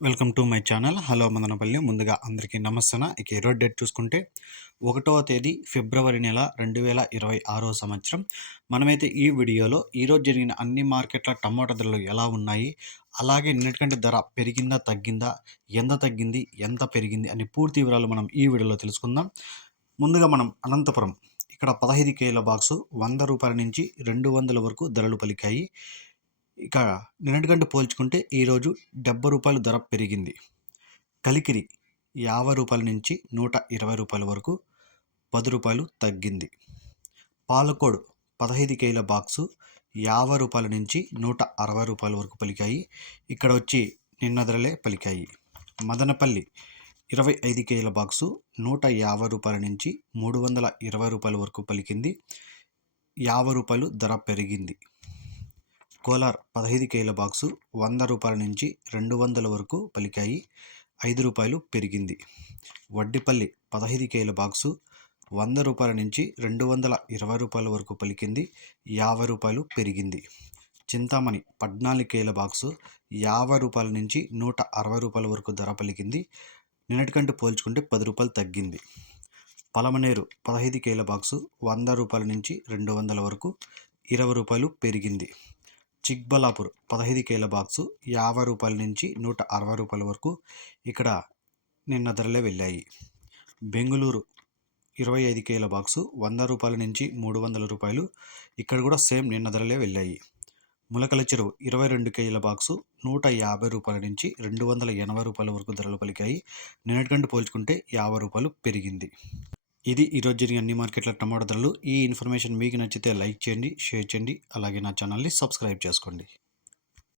Welcome to my channel. Hello Madanapalli. ముందుగా అందరికీ నమస్తన. ఇక ఈరోజు డేట్ చూసుకుంటే ఒకటవ తేదీ ఫిబ్రవరి నెల రెండు వేల ఇరవై ఆరో సంవత్సరం. మనమైతే ఈ వీడియోలో ఈరోజు జరిగిన అన్ని మార్కెట్ల టమాటా ధరలు ఎలా ఉన్నాయి అలాగే నిన్నటికంటే ధర పెరిగిందా తగ్గిందా ఎంత తగ్గింది ఎంత పెరిగింది అని పూర్తి వివరాలు మనం ఈ వీడియోలో తెలుసుకుందాం. ముందుగా మనం అనంతపురం. ఇక్కడ పదహైదు కేల బాక్సు వంద రూపాయల నుంచి రెండు వందల వరకు ధరలు పలికాయి. ఇక నిన్నటికంటే పోల్చుకుంటే ఈరోజు డెబ్బై రూపాయలు ధర పెరిగింది. కలికిరి యాభై రూపాయల నుంచి నూట ఇరవై రూపాయల వరకు పది రూపాయలు తగ్గింది. పాలకోడు పదహైదు కేజీల బాక్సు యాభై రూపాయల నుంచి నూట అరవై రూపాయల వరకు పలికాయి. ఇక్కడ వచ్చి నిన్న ధరలే పలికాయి. మదనపల్లి ఇరవై ఐదు కేజీల బాక్సు నూట యాభై రూపాయల నుంచి మూడు వందల ఇరవై రూపాయల వరకు పలికింది. యాభై రూపాయలు ధర పెరిగింది. కోలార్ పదహైదు కేల బాక్సు వంద రూపాయల నుంచి రెండు వందల వరకు పలికాయి. ఐదు రూపాయలు పెరిగింది. వడ్డిపల్లి పదహైదు కేల బాక్సు వంద రూపాయల నుంచి రెండు వందల ఇరవై రూపాయల వరకు పలికింది. యాభై రూపాయలు పెరిగింది. చింతామణి పద్నాలుగు కేల బాక్సు యాభై రూపాయల నుంచి నూట అరవై రూపాయల వరకు ధర పలికింది. నిన్నటికంటే పోల్చుకుంటే పది రూపాయలు తగ్గింది. పలమనేరు పదహైదు కేల బాక్సు వంద రూపాయల నుంచి రెండు వందల వరకు ఇరవై రూపాయలు పెరిగింది. చిక్బలాపూర్ పదహైదు కేల బాక్సు యాభై రూపాయల నుంచి నూట అరవై రూపాయల వరకు ఇక్కడ నిన్న ధరలే వెళ్ళాయి. బెంగళూరు ఇరవై ఐదు కేల బాక్సు వంద రూపాయల నుంచి మూడు వందల రూపాయలు ఇక్కడ కూడా సేమ్ నిన్న ధరలే వెళ్ళాయి. ములకల చెరువు ఇరవై రెండు కేజీల బాక్సు నూట యాభై రూపాయల నుంచి రెండు వందల ఎనభై రూపాయల వరకు ధరలు పలికాయి. నిన్నటికంటే పోల్చుకుంటే యాభై రూపాయలు పెరిగింది. ఇది ఈరోజు జరిగిన అన్ని మార్కెట్ల టమాటో ధరలు. ఈ ఇన్ఫర్మేషన్ మీకు నచ్చితే లైక్ చేయండి షేర్ చేయండి. అలాగే నా ఛానల్ని సబ్స్క్రైబ్ చేసుకోండి.